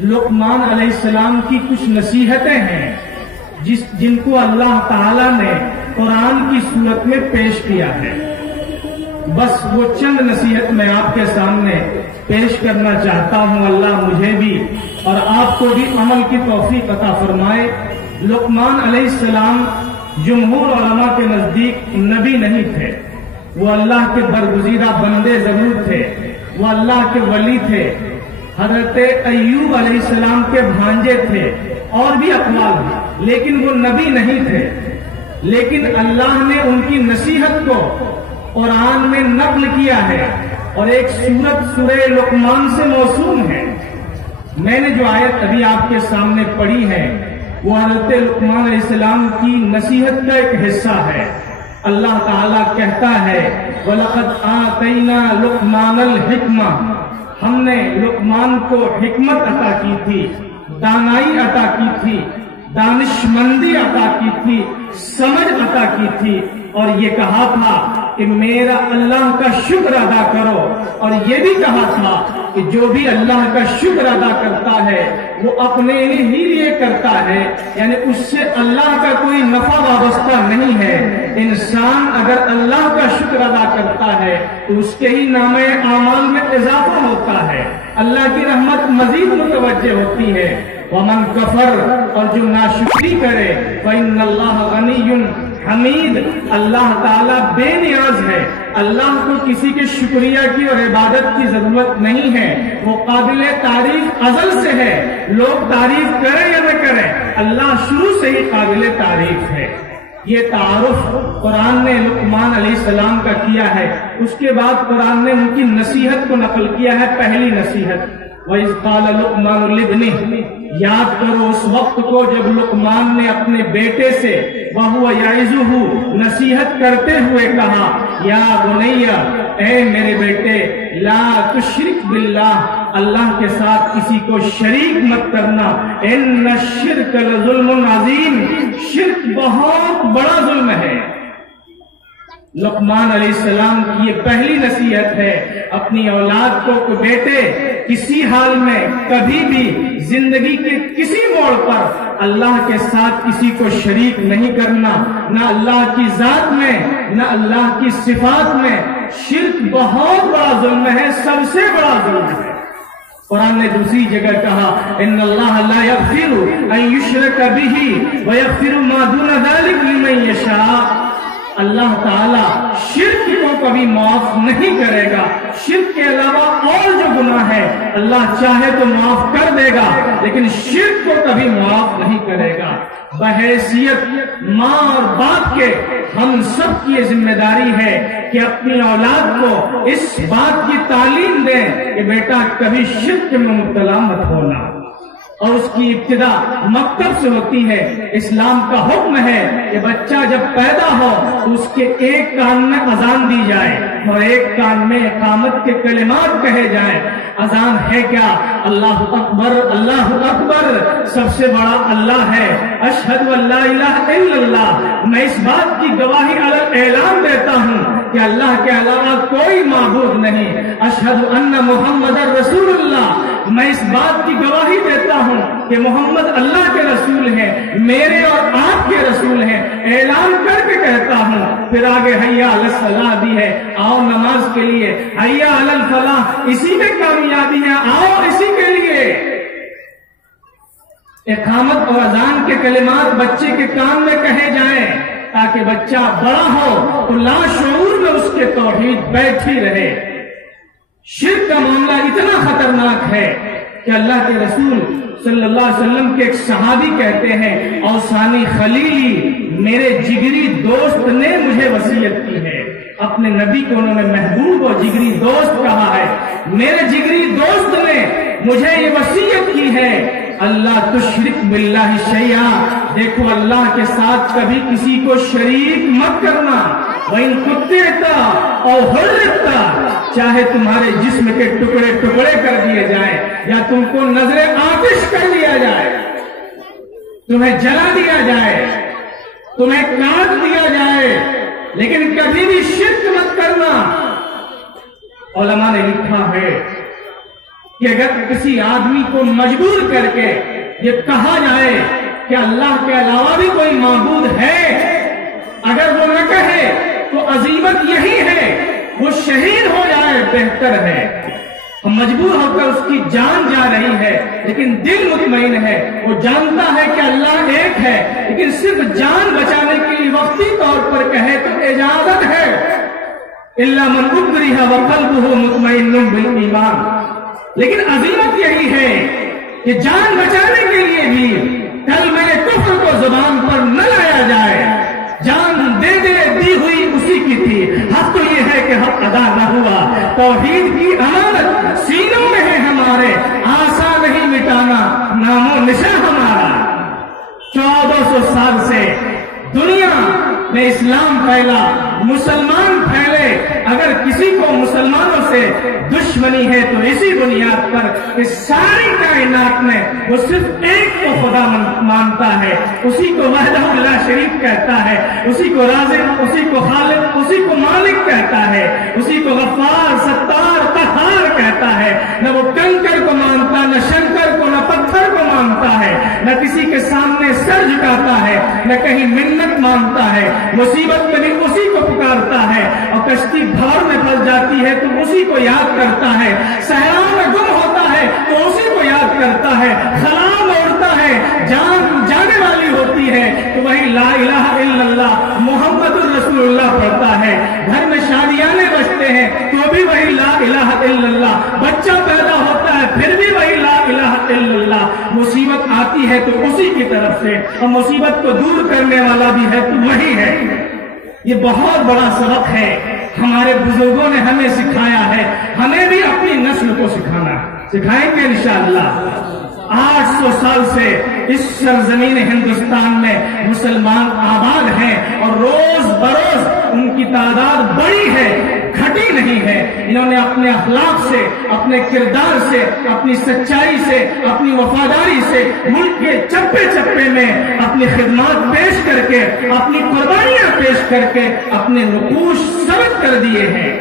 لقمان علیہ السلام کی کچھ نصیحتیں ہیں جن کو اللہ تعالیٰ نے قرآن کی صورت میں پیش کیا ہے. بس وہ چند نصیحت میں آپ کے سامنے پیش کرنا چاہتا ہوں. اللہ مجھے بھی اور آپ کو بھی عمل کی توفیق عطا فرمائے. لقمان علیہ السلام جمہور علماء کے نزدیک نبی نہیں تھے. وہ اللہ کے برگزیدہ بندے ضرور تھے, وہ اللہ کے ولی تھے. حضرت ایوب علیہ السلام کے بھانجے تھے اور بھی اقوال ہیں, لیکن وہ نبی نہیں تھے. لیکن اللہ نے ان کی نصیحت کو قرآن میں نقل کیا ہے اور ایک سورت سورہ لقمان سے موسوم ہے. میں نے جو آیت ابھی آپ کے سامنے پڑھی ہے وہ حضرت لقمان علیہ السلام کی نصیحت کا ایک حصہ ہے. اللہ تعالیٰ کہتا ہے وَلَقَدْ آتَيْنَا لُقْمَانَ الْحِكْمَةَ, ہم نے لقمان کو حکمت عطا کی تھی, دانائی عطا کی تھی, دانشمندی عطا کی تھی, سمجھ عطا کی تھی, اور یہ کہا تھا کہ میرا اللہ کا شکر ادا کرو, اور یہ بھی کہا تھا کہ جو بھی اللہ کا شکر ادا کرتا ہے وہ اپنے ہی لیے کرتا ہے, یعنی اس سے اللہ کا کوئی نفع وابستہ نہیں ہے. انسان اگر اللہ کا شکر ادا کرتا ہے تو اس کے ہی نامہ اعمال میں اضافہ ہوتا ہے, اللہ کی رحمت مزید متوجہ ہوتی ہے. ومن کفر, اور جو ناشکری کرے فإن اللہ غنی حمید, اللہ تعالیٰ بے نیاز ہے. اللہ کو کسی کے شکریہ کی اور عبادت کی ضرورت نہیں ہے. وہ قابل تعریف ازل سے ہے, لوگ تعریف کریں یا نہ کریں, اللہ شروع سے ہی قابل تعریف ہے. یہ تعارف قرآن نے لقمان علیہ السلام کا کیا ہے. اس کے بعد قرآن نے ان کی نصیحت کو نقل کیا ہے. پہلی نصیحت وَإِذْ قَالَ لُقْمَانُ لِابْنِهِ, یاد کرو اس وقت کو جب لقمان نے اپنے بیٹے سے وَهُوَ يَعِظُهُ نصیحت کرتے ہوئے کہا یا بنیا, اے میرے بیٹے, لا تشرک باللہ, اللہ کے ساتھ کسی کو شریک مت کرنا. ان الشرک لظلم عظیم, شرک بہت بڑا ظلم ہے. لقمان علیہ السلام کی یہ پہلی نصیحت ہے اپنی اولاد کو کہ بیٹے کسی حال میں کبھی بھی زندگی کے کسی موڑ پر اللہ کے ساتھ کسی کو شریک نہیں کرنا, نہ اللہ کی ذات میں نہ اللہ کی صفات میں. شرک بہت بڑا ظلم ہے, سب سے بڑا ظلم ہے. قرآن نے دوسری جگہ کہا ان اللہ لا یغفر ان یشرک بہ ویغفر ما دون ذلک لمن یشاء, اللہ تعالیٰ شرک کو کبھی معاف نہیں کرے گا. شرک کے علاوہ اور جو گناہ ہے اللہ چاہے تو معاف کر دے گا, لیکن شرک کو کبھی معاف نہیں کرے گا. بحیثیت ماں اور باپ کے ہم سب کی ذمہ داری ہے کہ اپنی اولاد کو اس بات کی تعلیم دیں کہ بیٹا کبھی شرک میں مبتلا مت ہونا. اور اس کی ابتدا مکتب سے ہوتی ہے. اسلام کا حکم ہے کہ بچہ جب پیدا ہو تو اس کے ایک کان میں اذان دی جائے اور ایک کان میں اقامت کے کلمات کہے جائیں. اذان ہے کیا؟ اللہ اکبر, اللہ اکبر, سب سے بڑا اللہ ہے. اشہد ان لا الہ الا اللہ, میں اس بات کی گواہی اعلان دیتا ہوں کہ اللہ کے علاوہ کوئی معبود نہیں. اشہد ان محمد رسول اللہ, میں اس بات کی گواہی دیتا ہوں کہ محمد اللہ کے رسول ہیں, میرے اور آپ کے رسول ہیں. اعلان کر کے کہتا ہوں. پھر آگے حیا علی الصلاح بھی ہے, آؤ نماز کے لیے. حیا علی الفلاح, اسی میں کامیابی ہے, آؤ اسی کے لیے. اقامت اور اذان کے کلمات بچے کے کان میں کہے جائیں تاکہ بچہ بڑا ہو تو لاشعور میں اس کے توحید بیٹھی رہے. شرک کا معاملہ اتنا خطرناک ہے کہ اللہ کے رسول صلی اللہ علیہ وسلم کے ایک صحابی کہتے ہیں اوصانی خلیلی, میرے جگری دوست نے مجھے وصیت کی ہے. اپنے نبی کو انہوں نے محبوب اور جگری دوست کہا ہے. میرے جگری دوست نے مجھے یہ وصیت کی ہے اللہ تشرک باللہ شیئا, دیکھو اللہ کے ساتھ کبھی کسی کو شریک مت کرنا. وَإِن قُطِعْتَ أَوْ حُرِّقْتَ, چاہے تمہارے جسم کے ٹکڑے ٹکڑے کر دیے جائیں یا تم کو نظر آتش کر لیا جائے, تمہیں جلا دیا جائے, تمہیں کاٹ دیا جائے, لیکن کبھی بھی شرک مت کرنا. علماء نے لکھا ہے کہ اگر کسی آدمی کو مجبور کر کے یہ کہا جائے کہ اللہ کے علاوہ بھی کوئی معبود ہے، اگر وہ نہ کہے تو عزیمت یہی ہے وہ شہید ہو جائے بہتر ہے۔ مجبور ہو کر اس کی جان جا رہی ہے لیکن دل مطمئن ہے، وہ جانتا ہے کہ اللہ ایک ہے، لیکن صرف جان بچانے کے لیے وقتی طور پر کہے تو اجازت ہے۔ الا من اکرہ وقلبہ مطمئن بالایمان، لیکن عزیمت یہی ہے کہ جان بچانے کے لیے بھی کلمہ کفر کو زبان پر نہ لایا جائے۔ جان دی ہوئی اسی کی تھی، حق تو یہ ہے کہ حق ادا نہ ہوا۔ توحید کی امانت سینوں میں ہے ہمارے، آسان نہیں مٹانا نام و نشان ہمارا۔ 1400 سال سے دنیا میں اسلام پھیلا، مسلمان پھیلے، اگر کسی کو مسلمانوں سے دشمنی ہے تو اسی بنیاد پر کہ ساری کائنات میں وہ صرف ایک کو خدا مانتا ہے، اسی کو وحدہ لا شریک کہتا ہے، اسی کو رازق، اسی کو خالق، اسی کو مالک کہتا ہے، اسی کو غفار، ستار، قہار کہتا ہے۔ نہ وہ کنکر کو مانتا، نہ شنکر کو، نہ پتھر کو مانتا ہے، نہ کسی کے سامنے سر جھکاتا ہے، نہ کہیں منت مانگتا ہے۔ مصیبت میں بھی اسی کو پکارتا ہے، اور کشتی بھور میں پھنس جاتی ہے تو اسی کو یاد کرتا ہے، صحرا میں گم ہوتا ہے تو اسی کو یاد کرتا ہے، خلا میں اڑتا ہے، جان جانے والی ہوتی ہے تو وہی لا الہ الا اللہ محمد الرسول اللہ پڑھتا ہے۔ گھر میں شادیانے بجتے ہیں تو بھی وہی لا الہ الا اللہ، بچہ پیدا ہوتا ہے پھر بھی وہی لا الہ الا اللہ۔ مصیبت آتی ہے تو اسی کی طرف سے، اور مصیبت کو دور کرنے والا بھی ہے تو وہی ہے۔ یہ بہت بڑا سبق ہے، ہمارے بزرگوں نے ہمیں سکھایا ہے، ہمیں بھی اپنی نسل کو سکھانا ہے، سکھائیں گے انشاءاللہ۔ 800 سال سے اس سرزمین ہندوستان میں مسلمان آباد ہیں، اور روز بروز ان کی تعداد بڑی ہے، گھٹی نہیں ہے۔ انہوں نے اپنے اخلاق سے، اپنے کردار سے، اپنی سچائی سے، اپنی وفاداری سے ملک کے چپے چپے میں اپنی خدمات پیش کر کے، اپنی قربانیاں پیش کر کے اپنے نقوش ثبت کر دیے ہیں۔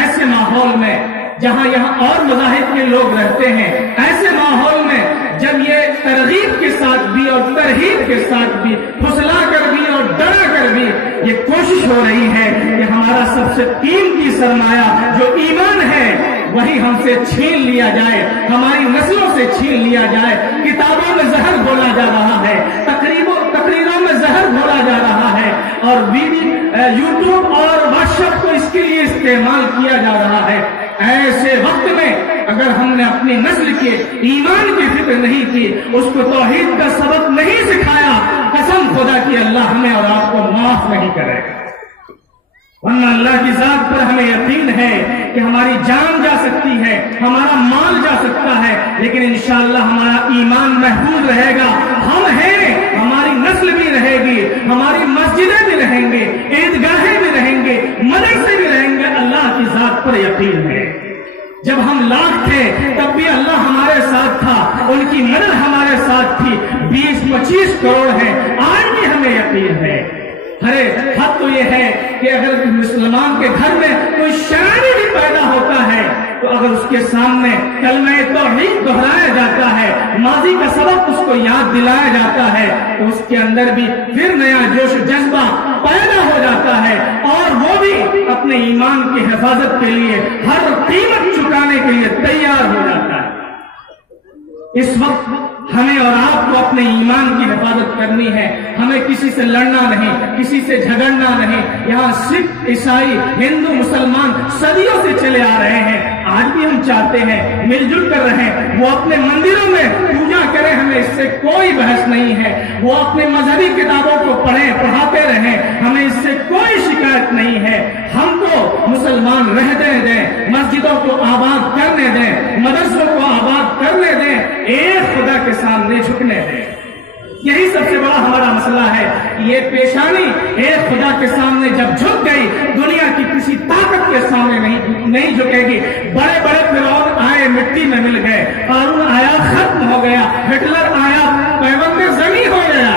ایسے ماحول میں جہاں یہاں اور مذاہب کے لوگ رہتے ہیں، ایسے ماحول میں جب یہ ترغیب کے ساتھ بھی اور ترہیب کے ساتھ بھی، پھسلا کر بھی اور ڈرا کر بھی یہ کوشش ہو رہی ہے کہ ہمارا سب سے قیمتی سرمایہ جو ایمان ہے وہی ہم سے چھین لیا جائے، ہماری نسلوں سے چھین لیا جائے۔ کتابوں میں زہر گھولا جا رہا ہے، تقریروں میں زہر گھولا جا رہا ہے، اور یوٹیوب اور واٹس ایپ کو اس کے لیے استعمال کیا جا رہا ہے۔ ایسے وقت میں اگر ہم نے اپنی نسل کے ایمان کی فکر نہیں کی، اس کو توحید کا سبق نہیں سکھایا، قسم خدا کی اللہ ہمیں اور آپ کو معاف نہیں کرے گا۔ ورنہ اللہ کی ذات پر ہمیں یقین ہے کہ ہماری جان جا سکتی ہے، ہمارا مال جا سکتا ہے، لیکن انشاءاللہ ہمارا ایمان محفوظ رہے گا۔ ہم ہیں، ہماری نسل بھی رہے گی، ہماری مسجدیں بھی رہیں گے، عیدگاہیں بھی رہیں گے، مدرسے بھی رہیں گے، اللہ کی ذات پر یقین ہے۔ جب ہم لاکھ تھے تب بھی اللہ ہمارے ساتھ تھا، ان کی مدد ہمارے ساتھ تھی۔ 20-25 کروڑ ہے، آج بھی ہمیں یقین ہے۔ ارے حق تو یہ ہے کہ اگر مسلمان کے گھر میں کوئی شراری بھی پیدا ہوتا ہے تو اگر اس کے سامنے کلمہ توحید دہرایا جاتا ہے، ماضی کا سبق اس کو یاد دلایا جاتا ہے، تو اس کے اندر بھی پھر نیا جوش و جذبہ پیدا ہو جاتا ہے، اور وہ بھی اپنے ایمان کی حفاظت کے لیے ہر قیمت چکانے کے لیے تیار ہو جاتا ہے۔ اس وقت ہمیں اور آپ کو اپنے ایمان کی حفاظت کرنی ہے، ہمیں کسی سے لڑنا نہیں، کسی سے جھگڑنا نہیں۔ یہاں سکھ، عیسائی، ہندو، مسلمان صدیوں سے چلے آ رہے ہیں، آج بھی ہم چاہتے ہیں مل جل کر رہیں، وہ اپنے مندروں میں پوجا کریں، ہمیں اس سے کوئی بحث نہیں ہے، وہ اپنے مذہبی کتابوں کو پڑھیں، پڑھاتے رہیں، ہمیں اس سے کوئی شکایت نہیں ہے۔ ہم کو مسلمان رہنے دیں، مسجدوں کو آباد کرنے دیں، مدرسوں کو آباد کرنے دیں، ایک خدا کے سامنے جھکنے دیں۔ یہی سب سے بڑا ہمارا مسئلہ ہے۔ یہ پیشانی ایک خدا کے سامنے جب جھک گئی، دنیا کی کسی طاقت کے سامنے نہیں جھکے گی۔ بڑے بڑے فرعون آئے، مٹی میں مل گئے، قارون آیا، ختم ہو گیا، ہٹلر آیا، پیغمبر زمین ہو گیا،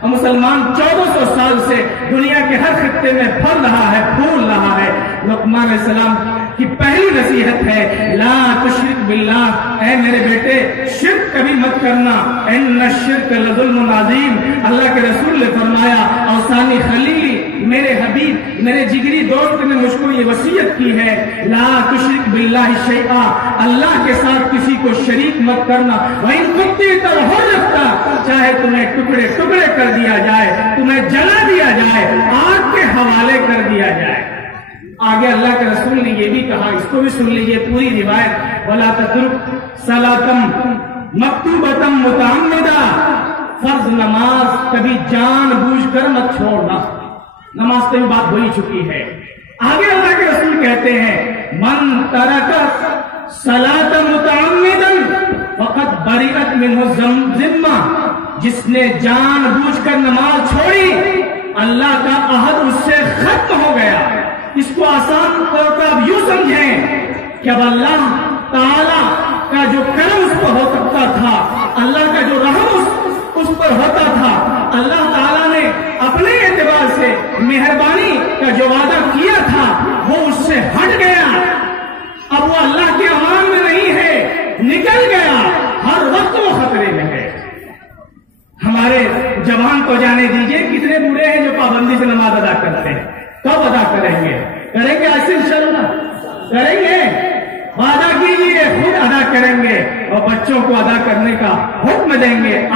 اور مسلمان 1400 سال سے دنیا کے ہر خطے میں پھل رہا ہے، پھول رہا ہے۔ لقمان علیہ السلام کی پہلی نصیحت ہے لا تشرک باللہ، اے میرے بیٹے شرک کبھی مت کرنا، ان الشرک لظلم عظیم، اللہ کے رسول نے فرمایا، اوصانی خلیلی، میرے حبیب میرے جگری دوست نے مجھ کو یہ وصیت کی ہے، لا تشرک باللہ شیئا، اللہ کے ساتھ کسی کو شریک مت کرنا، وَإِن قُتِّلْتَ وَحُرِّقْتَ، چاہے تمہیں ٹکڑے ٹکڑے کر دیا جائے، تمہیں جلا دیا جائے، آگ کے حوالے کر دیا جائے۔ آگے اللہ کے رسول نے یہ بھی کہا، اس کو بھی سن لیجئے پوری روایت، وَلَا تَتْرُكْ صَلَاةً مَكْتُوبَةً مُتَعَمِّدًا، فرض نماز کبھی جان بوجھ کر مت چھوڑنا، نماز تو بات ہو ہی چکی ہے۔ آگے اللہ کے رسول کہتے ہیں من ترک صلاۃ متعمدا فقد بریئت منہ الذمہ، جس نے جان بوجھ کر نماز چھوڑی اللہ کا عہد اس سے ختم ہو گیا۔ اس کو آسان طور پر آپ یوں سمجھیں کہ اب اللہ تعالی کا جو کرم اس پر ہو سکتا تھا، اللہ کا جو رحم اس پر ہوتا تھا، اللہ تعالیٰ نے اپنے اعتبار سے مہربانی کا جو وعدہ کیا تھا وہ اس سے ہٹ گیا، اب وہ اللہ کے امان میں نہیں ہے، نکل گیا، ہر وقت وہ خطرے میں ہے۔ ہمارے جوان کو جانے دیجئے کتنے بوڑھے ہیں جو پابندی سے نماز ادا کرتے ہیں، کب ادا کریں گے؟ کریں گے ایسے انشاءاللہ کریں گے، وعدہ کیجیے خود ادا کریں گے اور بچوں کو ادا کرنے کا حکم دیں گے۔